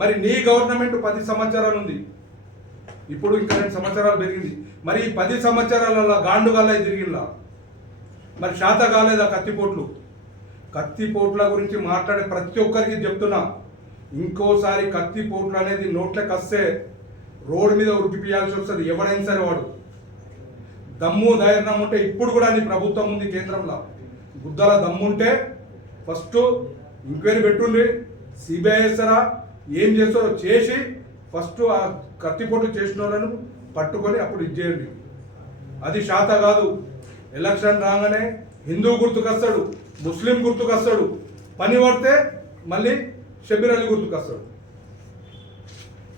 మరి నీ గవర్నమెంట్ 10 సంవత్సరాలు ఉంది, ఇప్పుడు ఇంకా 2 సంవత్సరాలు పెరిగింది. మరి ఈ 10 సంవత్సరాలలో గాండు గల్ల తిరిగిల్లా, మరి శాత కాలేదా కత్తిపోట్ల గురించి మాట్లాడే ప్రతి ఒక్కరికి చెప్తున్నా, ఇంకోసారి కత్తిపోట్లు అనేది నోట్లకు వస్తే రోడ్డు మీద ఉరికిపియాల్సి వస్తుంది. ఎవడైనా సరే వాడు దమ్ము ధైర్యం ఉంటే ఇప్పుడు కూడా నీ ప్రభుత్వం ఉంది కేంద్రంలో, గుద్దల దమ్ముంటే ఫస్ట్ ఎంక్వైరీ పెట్టుండి సిబిఐ వేస్తారా ఏం చేస్తారో చేసి ఫస్ట్ ఆ కత్తిపోట్లు చేసిన వాళ్ళను పట్టుకొని అప్పుడు ఇచ్చేయండి. అది శాత కాదు. ఎలక్షన్ రాగానే హిందూ గుర్తుకొస్తాడు, ముస్లిం గుర్తుకొస్తాడు, పని పడితే మళ్ళీ షబీర్ అలీ గుర్తుకొస్తాడు.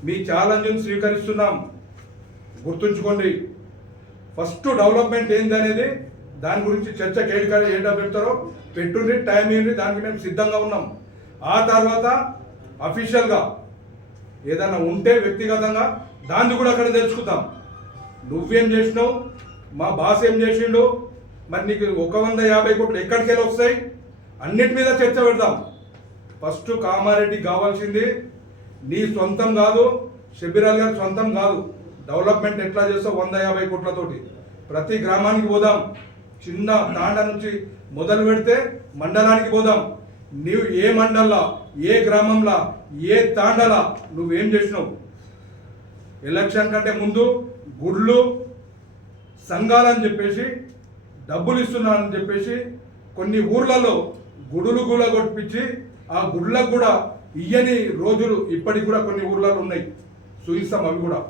మీ ఛాలెంజ్ని స్వీకరిస్తున్నాం, గుర్తుంచుకోండి. ఫస్ట్ డెవలప్మెంట్ ఏంది అనేది దాని గురించి చర్చ ఏడా పెడతారో పెట్టుండి టైం ఏంటి, దానికి మేము సిద్ధంగా ఉన్నాం. ఆ తర్వాత అఫీషియల్గా ఏదైనా ఉంటే వ్యక్తిగతంగా దాన్ని కూడా అక్కడ తెలుసుకుందాం. నువ్వేం చేసినావు, మా బాస్ ఏం చేసిండు, మరి నీకు 150 కోట్లు ఎక్కడికి వెళ్ళి వస్తాయి, అన్నిటి మీద చర్చ పెడదాం. ఫస్ట్ కామారెడ్డి కావాల్సింది నీ సొంతం కాదు, షబీర్ అలీ గారి సొంతం కాదు. డెవలప్మెంట్ ఎట్లా చేస్తావు 150 కోట్లతోటి ప్రతి గ్రామానికి పోదాం. చిన్న తాండ నుంచి మొదలు పెడితే మండలానికి పోదాం. నీవు ఏ మండలంలో, ఏ గ్రామంలో, ఏ తాండలా నువ్వేం చేసినావు. ఎలక్షన్ కంటే ముందు గుళ్ళు సంఘాలని చెప్పేసి డబ్బులు ఇస్తున్నానని చెప్పేసి కొన్ని ఊర్లలో గుడులు కూడా కొట్టించి ఆ గుడ్లకు కూడా ఇయ్యని రోజులు ఇప్పటికి కూడా కొన్ని ఊర్లలో ఉన్నాయి. చూపిస్తాం అవి కూడా.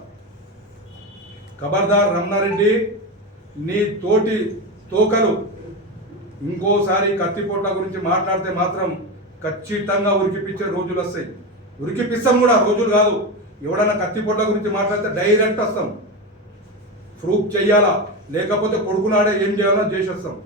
ఖబర్దార్ రమణారెడ్డి, నీ తోటి తోకలు ఇంకోసారి కత్తిపోట్ల గురించి మాట్లాడితే మాత్రం ఖచ్చితంగా ఉరికిపించే రోజులు వస్తాయి. ఉరికిపిస్తాం కూడా, రోజులు కాదు. ఎవడన్నా కత్తిపోట్ల గురించి మాట్లాడితే డైరెక్ట్ వస్తాం. ప్రూఫ్ చెయ్యాలా, లేకపోతే కొడుకునాడే ఏం చేయాలో చేసేస్తాం.